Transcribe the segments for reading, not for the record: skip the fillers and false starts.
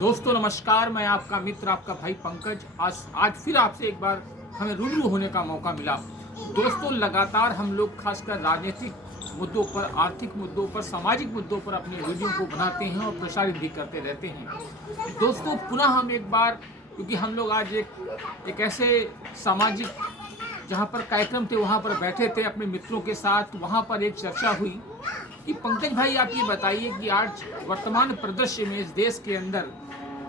दोस्तों नमस्कार, मैं आपका मित्र आपका भाई पंकज आज फिर आपसे एक बार हमें रूबरू होने का मौका मिला। दोस्तों लगातार हम लोग खासकर राजनीतिक मुद्दों पर, आर्थिक मुद्दों पर, सामाजिक मुद्दों पर अपने वीडियो को बनाते हैं और प्रसारित भी करते रहते हैं। दोस्तों पुनः हम एक बार, क्योंकि हम लोग आज एक ऐसे सामाजिक जहाँ पर कार्यक्रम थे वहाँ पर बैठे थे अपने मित्रों के साथ, वहाँ पर एक चर्चा हुई कि पंकज भाई आप ये बताइए कि आज वर्तमान परिदृश्य में इस देश के अंदर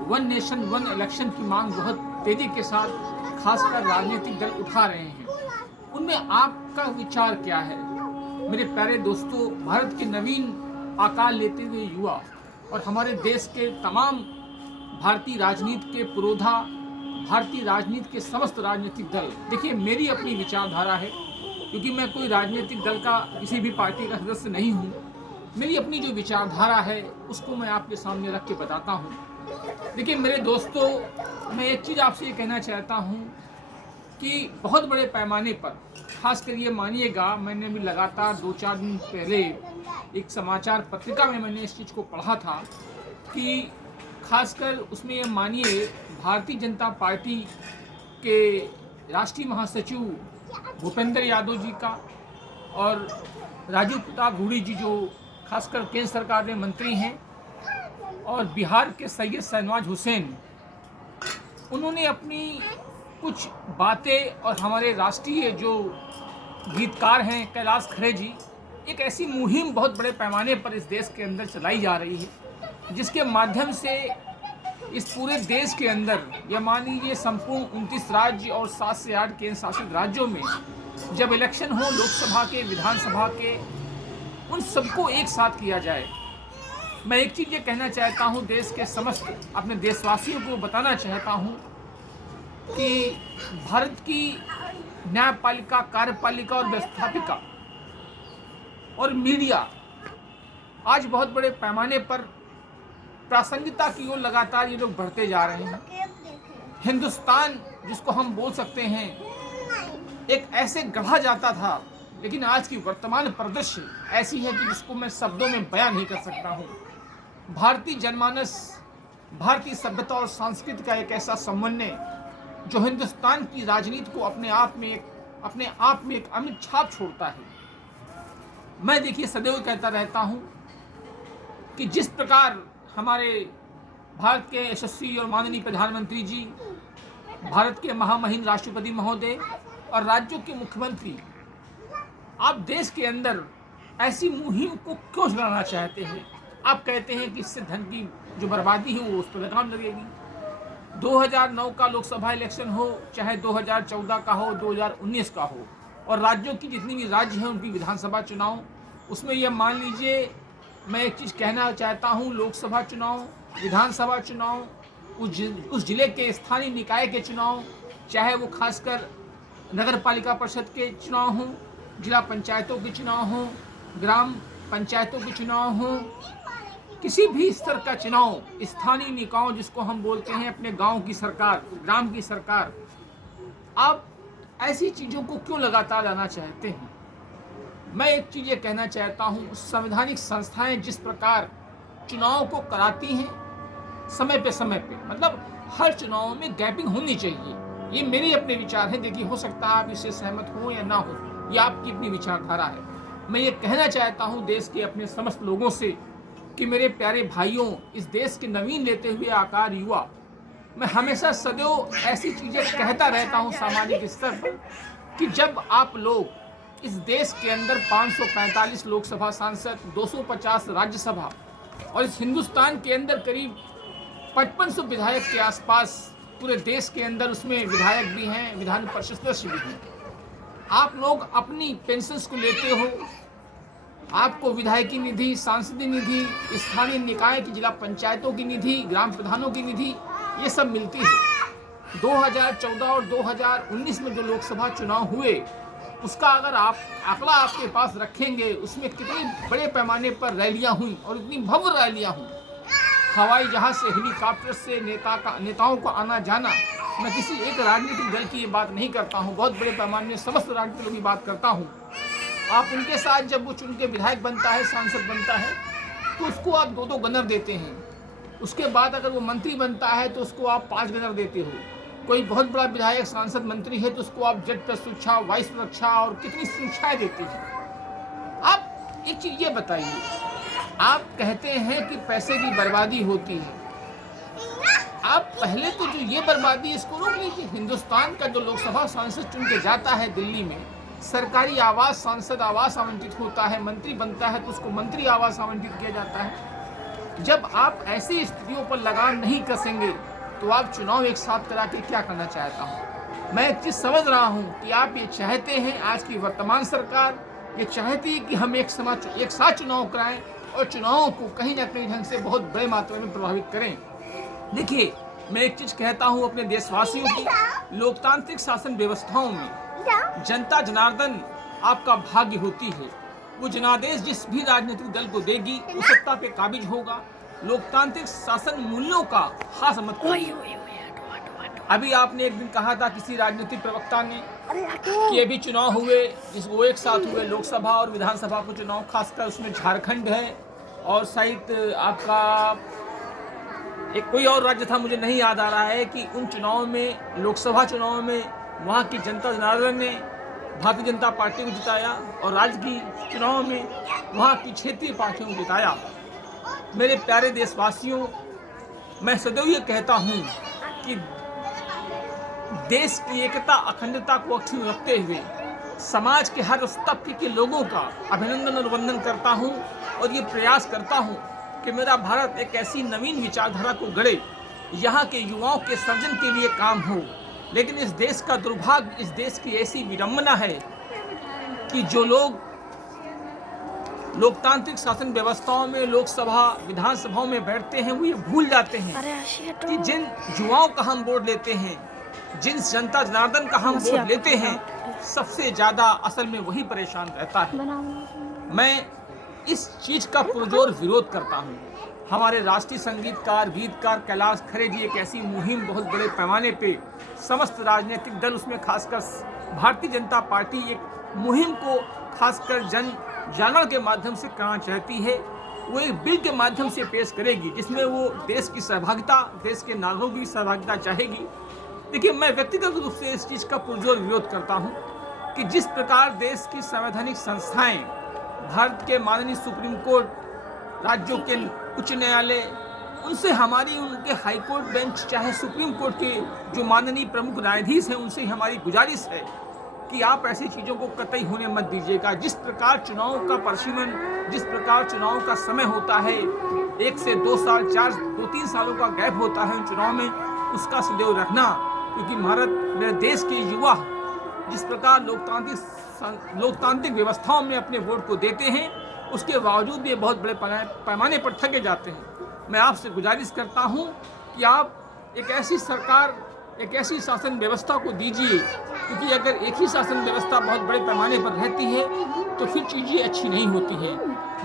वन नेशन वन इलेक्शन की मांग बहुत तेजी के साथ खासकर राजनीतिक दल उठा रहे हैं, उनमें आपका विचार क्या है? मेरे प्यारे दोस्तों, भारत के नवीन आकार लेते हुए युवा और हमारे देश के तमाम भारतीय राजनीति के पुरोधा, भारतीय राजनीति के समस्त राजनीतिक दल, देखिए मेरी अपनी विचारधारा है, क्योंकि मैं कोई राजनीतिक दल का किसी भी पार्टी का सदस्य नहीं हूँ। मेरी अपनी जो विचारधारा है उसको मैं आपके सामने रख के बताता हूँ। देखिए मेरे दोस्तों, मैं एक चीज़ आपसे ये कहना चाहता हूँ कि बहुत बड़े पैमाने पर, खासकर ये मानिएगा, मैंने भी लगातार 2-4 दिन पहले एक समाचार पत्रिका में मैंने इस चीज़ को पढ़ा था कि खासकर उसमें ये मानिए भारतीय जनता पार्टी के राष्ट्रीय महासचिव भूपेंद्र यादव जी का और राजू प्रताप रूडी जी जो खासकर केंद्र सरकार में मंत्री हैं, और बिहार के सैयद शहनवाज हुसैन, उन्होंने अपनी कुछ बातें, और हमारे राष्ट्रीय जो गीतकार हैं कैलाश खरे जी, एक ऐसी मुहिम बहुत बड़े पैमाने पर इस देश के अंदर चलाई जा रही है जिसके माध्यम से इस पूरे देश के अंदर, या मान लीजिए संपूर्ण 29 राज्य और 7 से 8 केंद्र शासित राज्यों में जब इलेक्शन हो, लोकसभा के, विधानसभा के, उन सबको एक साथ किया जाए। मैं एक चीज़ ये कहना चाहता हूँ, देश के समस्त अपने देशवासियों को बताना चाहता हूँ कि भारत की न्यायपालिका, कार्यपालिका और व्यवस्थापिका और मीडिया आज बहुत बड़े पैमाने पर प्रासंगिकता की ओर लगातार ये लोग बढ़ते जा रहे हैं। हिंदुस्तान जिसको हम बोल सकते हैं एक ऐसे गढ़ा जाता था, लेकिन आज की वर्तमान परिदृश्य ऐसी है कि जिसको मैं शब्दों में बयान नहीं कर सकता हूँ। भारतीय जनमानस, भारतीय सभ्यता और संस्कृति का एक ऐसा समन्वय जो हिंदुस्तान की राजनीति को अपने आप में एक अमिट छाप छोड़ता है। मैं देखिए सदैव कहता रहता हूँ कि जिस प्रकार हमारे भारत के यशस्वी और माननीय प्रधानमंत्री जी, भारत के महामहिम राष्ट्रपति महोदय और राज्यों के मुख्यमंत्री, आप देश के अंदर ऐसी मुहिम को क्यों चलाना चाहते हैं? आप कहते हैं कि इससे धन की जो बर्बादी है वो उस पर लगाम लगेगी। 2009 का लोकसभा इलेक्शन हो, चाहे 2014 का हो, 2019 का हो, और राज्यों की जितनी भी राज्य हैं उनकी विधानसभा चुनाव, उसमें यह मान लीजिए, मैं एक चीज़ कहना चाहता हूँ, लोकसभा चुनाव, विधानसभा चुनाव, उस जिले के स्थानीय निकाय के चुनाव, चाहे वो खासकर नगर पालिका परिषद के चुनाव हों, जिला पंचायतों के चुनाव हों, ग्राम पंचायतों के चुनाव हों, किसी भी स्तर का चुनाव, स्थानीय निकायों जिसको हम बोलते हैं, अपने गांव की सरकार, ग्राम की सरकार, आप ऐसी चीज़ों को क्यों लगातार लाना चाहते हैं? मैं एक चीज़ ये कहना चाहता हूँ, संवैधानिक संस्थाएं जिस प्रकार चुनाव को कराती हैं समय पे, मतलब हर चुनाव में गैपिंग होनी चाहिए, ये मेरे अपने विचार हैं। देखिए हो सकता है आप इससे सहमत हो या ना हो, ये आपकी अपनी विचारधारा है। मैं ये कहना चाहता हूँ देश के अपने समस्त लोगों से कि मेरे प्यारे भाइयों, इस देश के नवीन लेते हुए आकार युवा, मैं हमेशा सदैव ऐसी चीज़ें कहता रहता हूँ सामाजिक स्तर पर कि जब आप लोग इस देश के अंदर 545 लोकसभा सांसद, 250 राज्यसभा और इस हिंदुस्तान के अंदर करीब 5500 विधायक के आसपास पूरे देश के अंदर, उसमें विधायक भी हैं, विधान परिषद सदस्य भी हैं, आप लोग अपनी पेंशन्स को लेते हो, आपको विधायकी निधि, सांसदीय निधि, स्थानीय निकाय की, जिला पंचायतों की निधि, ग्राम प्रधानों की निधि, ये सब मिलती है। 2014 और 2019 में जो लोकसभा चुनाव हुए, उसका अगर आप आंकड़ा आपके पास रखेंगे, उसमें कितनी बड़े पैमाने पर रैलियां हुई और इतनी भव्य रैलियां हुई, हवाई जहाज से, हेलीकॉप्टर से नेताओं को आना जाना। मैं किसी एक राजनीतिक दल की ये बात नहीं करता हूँ, बहुत बड़े पैमाने में समस्त राजनीतिक दलों की बात करता हूँ। आप उनके साथ जब वो चुन के विधायक बनता है, सांसद बनता है, तो उसको आप 2-2 गनर देते हैं। उसके बाद अगर वो मंत्री बनता है तो उसको आप 5 गनर देते हो। कोई बहुत बड़ा विधायक, सांसद, मंत्री है तो उसको आप जेट प्लस सुरक्षा, वाइस सुरक्षा और कितनी सुरक्षाएं देते हैं। आप एक चीज़ ये बताइए, आप कहते हैं कि पैसे की बर्बादी होती है, आप पहले तो जो ये बर्बादी इसको रोक लीजिए। हिंदुस्तान का जो लोकसभा सांसद चुन के जाता है दिल्ली में, सरकारी आवास, सांसद आवास आवंटित होता है, मंत्री बनता है तो उसको मंत्री आवास आवंटित किया जाता है। जब आप ऐसी स्थितियों पर लगाम नहीं कसेंगे तो आप चुनाव एक साथ करा के क्या करना चाहता हूँ। मैं एक चीज़ समझ रहा हूँ कि आप ये चाहते हैं, आज की वर्तमान सरकार ये चाहती है कि हम एक साथ चुनाव कराएं और चुनावों को कहीं ना कहीं ढंग से बहुत बड़े मात्रा में प्रभावित करें। देखिए, मैं एक चीज़ कहता हूँ अपने देशवासियों की, लोकतांत्रिक शासन व्यवस्थाओं में जनता जनार्दन आपका भाग्य होती है। वो जनादेश जिस भी राजनीतिक दल को देगी वो सत्ता पे काबिज होगा। लोकतांत्रिक शासन मूल्यों का हास मत करिए। अभी आपने एक दिन कहा था किसी राजनीतिक प्रवक्ता ने कि अभी चुनाव हुए, वो एक साथ हुए, लोकसभा और विधानसभा को चुनाव, खासकर उसमें झारखंड है और शायद आपका एक कोई और राज्य था, मुझे नहीं याद आ रहा है, कि उन चुनाव में, लोकसभा चुनाव में वहाँ की जनता जनार्दन ने भारतीय जनता पार्टी को जिताया और राज्य की चुनाव में वहाँ की क्षेत्रीय पार्टियों को जिताया। मेरे प्यारे देशवासियों, मैं सदैव ये कहता हूँ कि देश की एकता, अखंडता को अक्षुण्ण रखते हुए समाज के हर तबके के लोगों का अभिनंदन और वंदन करता हूँ और ये प्रयास करता हूँ कि मेरा भारत एक ऐसी नवीन विचारधारा को गढ़े, यहाँ के युवाओं के सर्जन के लिए काम हो। लेकिन इस देश का दुर्भाग्य, इस देश की ऐसी विडंबना है कि जो लोग लोकतांत्रिक शासन व्यवस्थाओं में, लोकसभा, विधानसभाओं में बैठते हैं, वो ये भूल जाते हैं कि जिन युवाओं का हम वोट लेते हैं, जिन जनता जनार्दन का हम वोट लेते हैं, सबसे ज्यादा असल में वही परेशान रहता है। मैं इस चीज का पुरजोर विरोध करता हूँ। हमारे राष्ट्रीय संगीतकार, गीतकार कैलाश खेर जी एक ऐसी मुहिम बहुत बड़े पैमाने पे समस्त राजनीतिक दल, उसमें खासकर भारतीय जनता पार्टी एक मुहिम को खासकर जन जागरण के माध्यम से करना चाहती है। वो एक बिल के माध्यम से पेश करेगी जिसमें वो देश की सहभागिता, देश के नागरिकों की सहभागिता चाहेगी। देखिए, मैं व्यक्तिगत रूप से इस चीज़ का पुरजोर विरोध करता हूँ कि जिस प्रकार देश की संवैधानिक संस्थाएं, भारत के माननीय सुप्रीम कोर्ट, राज्यों के उच्च न्यायालय, उनसे हमारी, उनके हाईकोर्ट बेंच, चाहे सुप्रीम कोर्ट के जो माननीय प्रमुख न्यायाधीश हैं, उनसे हमारी गुजारिश है कि आप ऐसी चीज़ों को कतई होने मत दीजिएगा। जिस प्रकार चुनाव का परिसीमन, जिस प्रकार चुनाव का समय होता है, 1 से 2 साल, 2-3 सालों का गैप होता है चुनाव में, उसका सदैव रखना, क्योंकि भारत, मेरे देश के युवा जिस प्रकार लोकतांत्रिक व्यवस्थाओं में अपने वोट को देते हैं, उसके बावजूद भी बहुत बड़े पैमाने पर ठगे जाते हैं। मैं आपसे गुजारिश करता हूं कि आप एक ऐसी सरकार, एक ऐसी शासन व्यवस्था को दीजिए, क्योंकि अगर एक ही शासन व्यवस्था बहुत बड़े पैमाने पर रहती है तो फिर चीज़ें अच्छी नहीं होती हैं।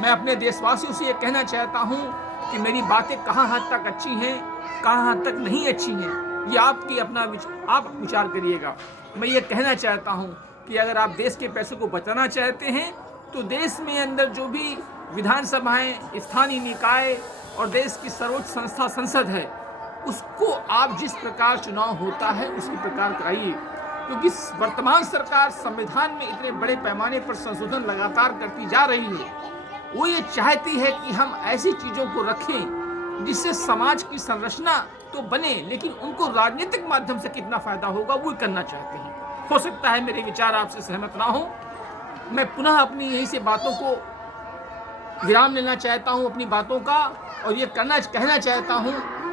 मैं अपने देशवासियों से ये कहना चाहता हूँ कि मेरी बातें कहाँ हद तक अच्छी हैं, कहाँ हद तक नहीं अच्छी हैं, ये आपकी अपना आप विचार करिएगा। मैं ये कहना चाहता हूँ कि अगर आप देश के पैसों को बचाना चाहते हैं तो देश में अंदर जो भी विधानसभाएं, स्थानीय निकाय और देश की सर्वोच्च संस्था संसद है, उसको आप जिस प्रकार चुनाव होता है उसी प्रकार कराइए, क्योंकि वर्तमान सरकार संविधान में इतने बड़े पैमाने पर संशोधन लगातार करती जा रही है। वो ये चाहती है कि हम ऐसी चीज़ों को रखें जिससे समाज की संरचना तो बने, लेकिन उनको राजनीतिक माध्यम से कितना फायदा होगा वो करना चाहते हैं। हो सकता है मेरे विचार आपसे सहमत ना हो। मैं पुनः अपनी यहीं से बातों को विराम लेना चाहता हूं, अपनी बातों का, और ये कहना चाहता हूं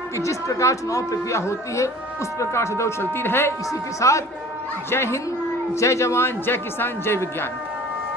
कि जिस प्रकार चुनाव प्रक्रिया होती है उस प्रकार सदैव चलती रहे। इसी के साथ जय हिंद, जय जवान, जय किसान, जय विज्ञान।